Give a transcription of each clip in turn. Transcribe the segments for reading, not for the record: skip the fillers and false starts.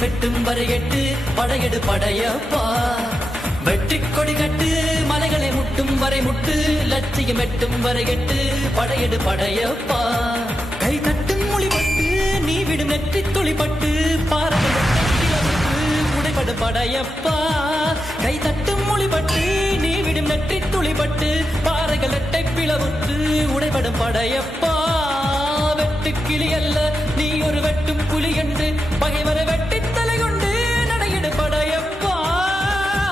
வெட்டும் வரை எட்டு படையெடு படையப்பா. வெட்டிக் கொடி கட்டு மலைகளை முட்டும் வரை முட்டு லட்சியம் எட்டும் வரை எட்டு படையெடு படையப்பா. கை தட்டும் மொழிபட்டு நீ விடும் நெற்றி துளிப்பட்டு பாறைகள் உடைபடு படையப்பா. கை தட்டும் மொழிபட்டு நீ விடும் நெற்றி துளிப்பட்டு பாறைகள் எட்டை பிளவுற்று உடைபடும் படையப்பா. வெட்டு கிளி அல்ல நீ ஒரு வெட்டும் புலி என்று பகைவரை வெட்டி தலை கொண்டு நடையிடு படையப்பா.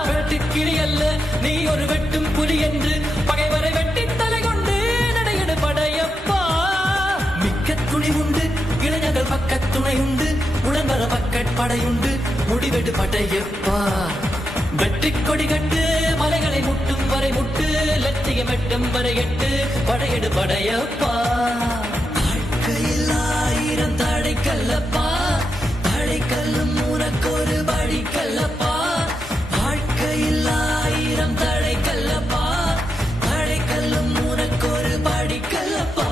வெட்டு கிளி அல்ல நீ ஒரு வெட்டும் புலி என்று பகைவரை வெட்டி தலை கொண்டு நடையிடு படையப்பா. மிக்க துணி உண்டு இளைஞர்கள் பக்கத் துணை உண்டு உடன்வர பக்கட் படையுண்டு முடிவெடு படையப்பா. வெற்றி கொடி கட்டு மலைகளை முட்டும் வரை முட்டு லட்சியம் எட்டும் வரை எட்டு படையெடு படையப்பா. வாழ்க்கையில் ஆயிரம் தடைக்கல்லப்பா, தடைக்கல்லும் உனக்கு ஒரு வழிக்கல்லப்பா. வாழ்க்கையில் ஆயிரம் தடைக்கல்லப்பா, தடைக்கல்லும் உனக்கு ஒரு படிக்கல்லப்பா.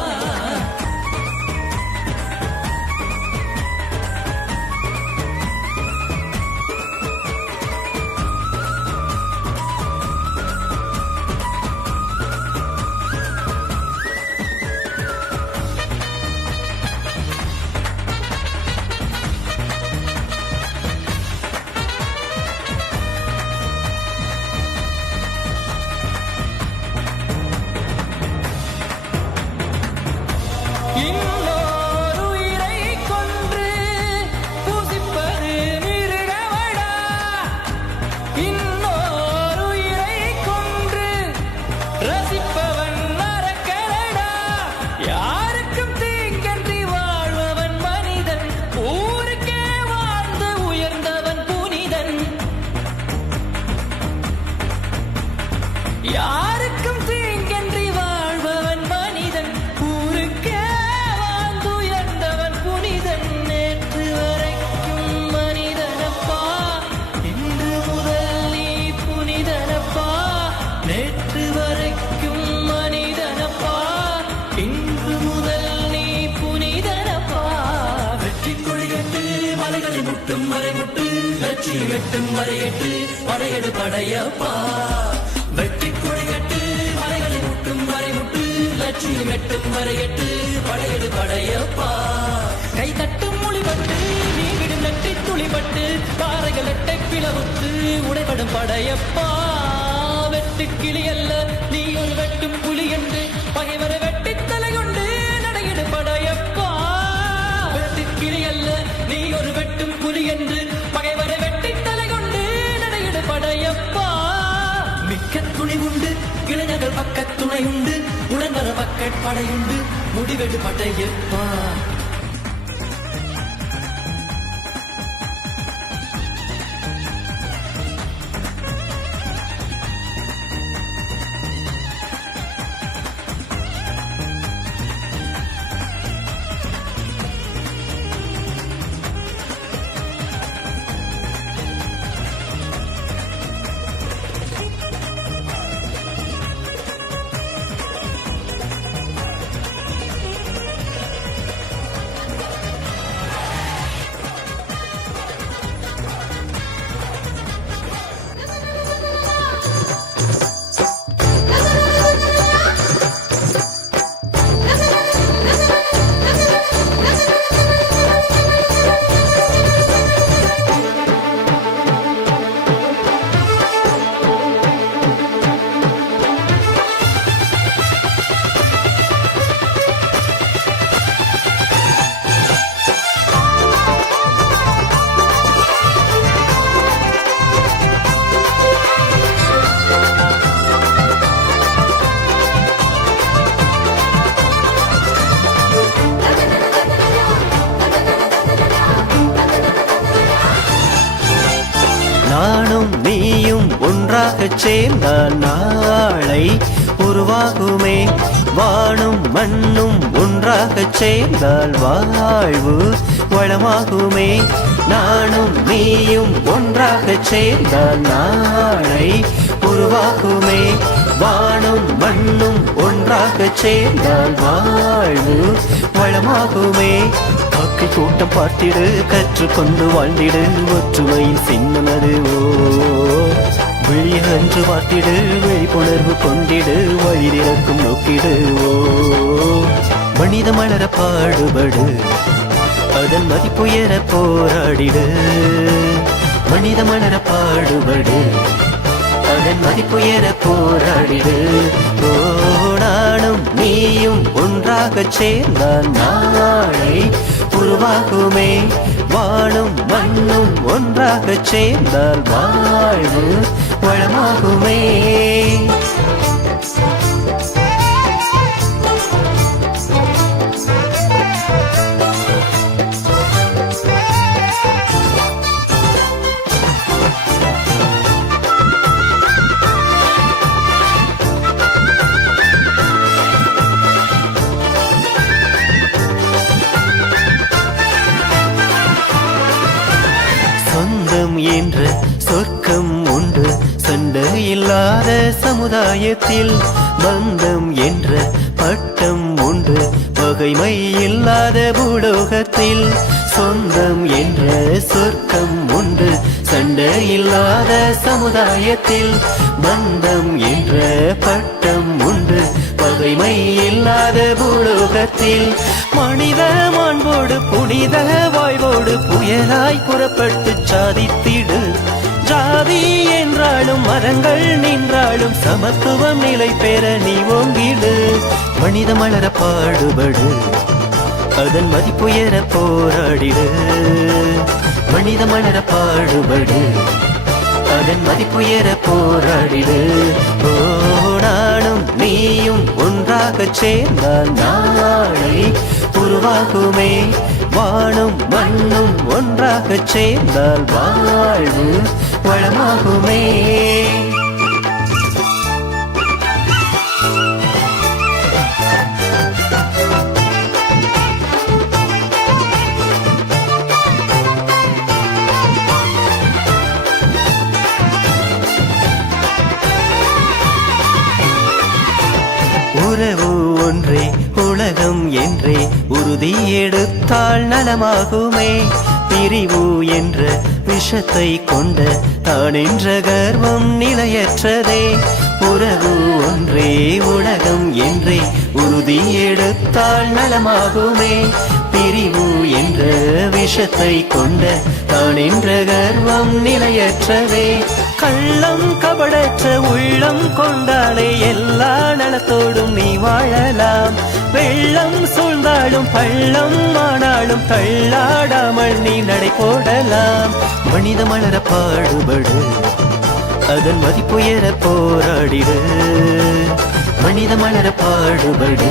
யாருக்கும் தீங்கன்றி வாழ்பவன் மனிதன், ஊருக்கே வாழ்ந்துயர்ந்தவன் புனிதன். நேற்று வரைக்கும் மனிதனப்பா, இன்று முதல் நீ புனிதனப்பா. நேற்று வரைக்கும் மனிதனப்பா, இன்று முதல் நீ புனிதனப்பா. வெற்றி கொடி கட்டு மலைகளை முட்டும் வரை முட்டு லட்சியம் எட்டும் வரை எட்டு படையெடு படையப்பா. வெற்றி கொடி கட்டு மலைகளை முட்டும் வரை முட்டு லட்சியம் எட்டும் வரை எட்டு படையெடு படையப்பா. கை தட்டும் மொழிபட்டு நீ விடும் நெற்றி துளிபட்டு பாறைகள் எட்டை பிளவுற்று உடைபடும் படையப்பா. வெட்டு கிளி அல்ல நீ ஒரு வெட்டும் புலி என்று பகைவரை வெட்டி தலை கொண்டு நடையிடு படையப்பா. வெட்டு கிளி அல்ல நீ ஒரு வெட்டும் புலி என்று பகைவரை வெட்டி தலை கொண்டு நடையிடு படையப்பா. மிக்க துணி உண்டு இளைஞர்கள் பக்கத் துணை உண்டு உடன்வர பக்கட் படையுண்டு முடிவெடு படையப்பா. நானும் நீயும் ஒன்றாகச் சேர்ந்தால் நாளை உருவாகுமே. வானும் மண்ணும் ஒன்றாகச் சேர்ந்தால் வாழ்வு வளமாகுமே. நானும் நீயும் ஒன்றாகச் சேர்ந்தால் நாளை உருவாகுமே. வானும் மண்ணும் ஒன்றாகச் சேர்ந்தால் வாழ்வு வளமாகுமே. காக்கை கூட்டம் பார்த்திடு கற்றுக்கொண்டு வாழ்ந்திடு ஒற்றுமையின் சின்னமது ஓ விழி அன்று பார்த்திடு விழிப்புணர்வு கொண்டிடு வழி திறக்கும் நோக்கிடு ஓ மனித மலர பாடுபடு அதன் மதிப்புயர போராடிடு மனித மலர பாடுபடு அதன் மதிப்புயர போராடிடு ஓ நானும் நீயும் ஒன்றாகச் சேர்ந்தால் நாளை உருவாகுமே வானும் மண்ணும் ஒன்றாகச் சேர்ந்தால் வாழ்வு வளமாகுமே சொந்தம் என்ற சொர்க்கம் உண்டு சண்டை இல்லாத சமுதாயத்தில் பந்தம் என்ற பட்டம் உண்டு பகைமை இல்லாத பூலோகத்தில் சொந்தம் என்ற சொர்க்கம் உண்டு சண்டை இல்லாத சமுதாயத்தில் பந்தம் என்ற பட்டம் உண்டு பகைமை இல்லாத பூலோகத்தில் மனித மாண்போடு புனித வாழ்வோடு புயலாய் புறப்பட்டு சாதித்திடு ஜாதி என்றாலும் மரங்கள் நின்றாலும் சமத்துவம் நிலை பெற நீ ஓங்கிடு மனித மலர பாடுபடு அதன் மதிப்புயர போராடிடு மனித மலர பாடுபடு அதன் மதிப்புயர போராடிடு ஓ நானும் நீயும் ஒன்றாகச் சேர்ந்தால் நாளை உருவாகுமே வானும் மண்ணும் ஒன்றாகச் சேர்ந்தால் வாழ்வு வளமாகுமே உறவு ஒன்றே உலகம் என்றே உறுதி எடுத்தால் நலமாகுமே பிரிவு என்ற விஷத்தை கொண்ட தான் என்ற கர்வம் நிலையற்றதே உறவு ஒன்றே உலகம் என்றே உறுதி எடுத்தால் நலமாகுமே பிரிவு என்ற விஷத்தை கொண்ட தான் என்ற கர்வம் நிலையற்றதே கள்ளம் கபடற்ற உள்ளம் கொண்டாலே எல்லா நலத்தோடும் நீ வாழலாம் வெள்ளம் சூழ்ந்தாலும் பள்ளம் ஆனாலும் தள்ளாடாமல் நீ நடை போடலாம் மனித மலர பாடுபடு அதன் மதிப்புயர போராடிடு மனித மலர பாடுபடு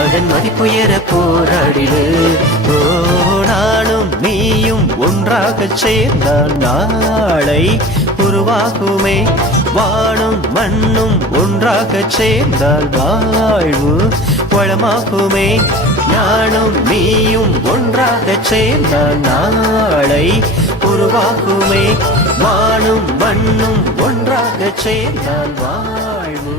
அதன் மதிப்புயர போராடிடு ஓ நானும் நீயும் ஒன்றாகச் சேர்ந்தால் நாளை உருவாகுமே வானும் மண்ணும் ஒன்றாகச் சேர்ந்தால் வாழ்வு வளமாகுமே நானும் நீயும் ஒன்றாகச் சேர்ந்தால் நாளை உருவாகுமே வானும் மண்ணும் ஒன்றாகச் சேர்ந்தால் வாழ்வு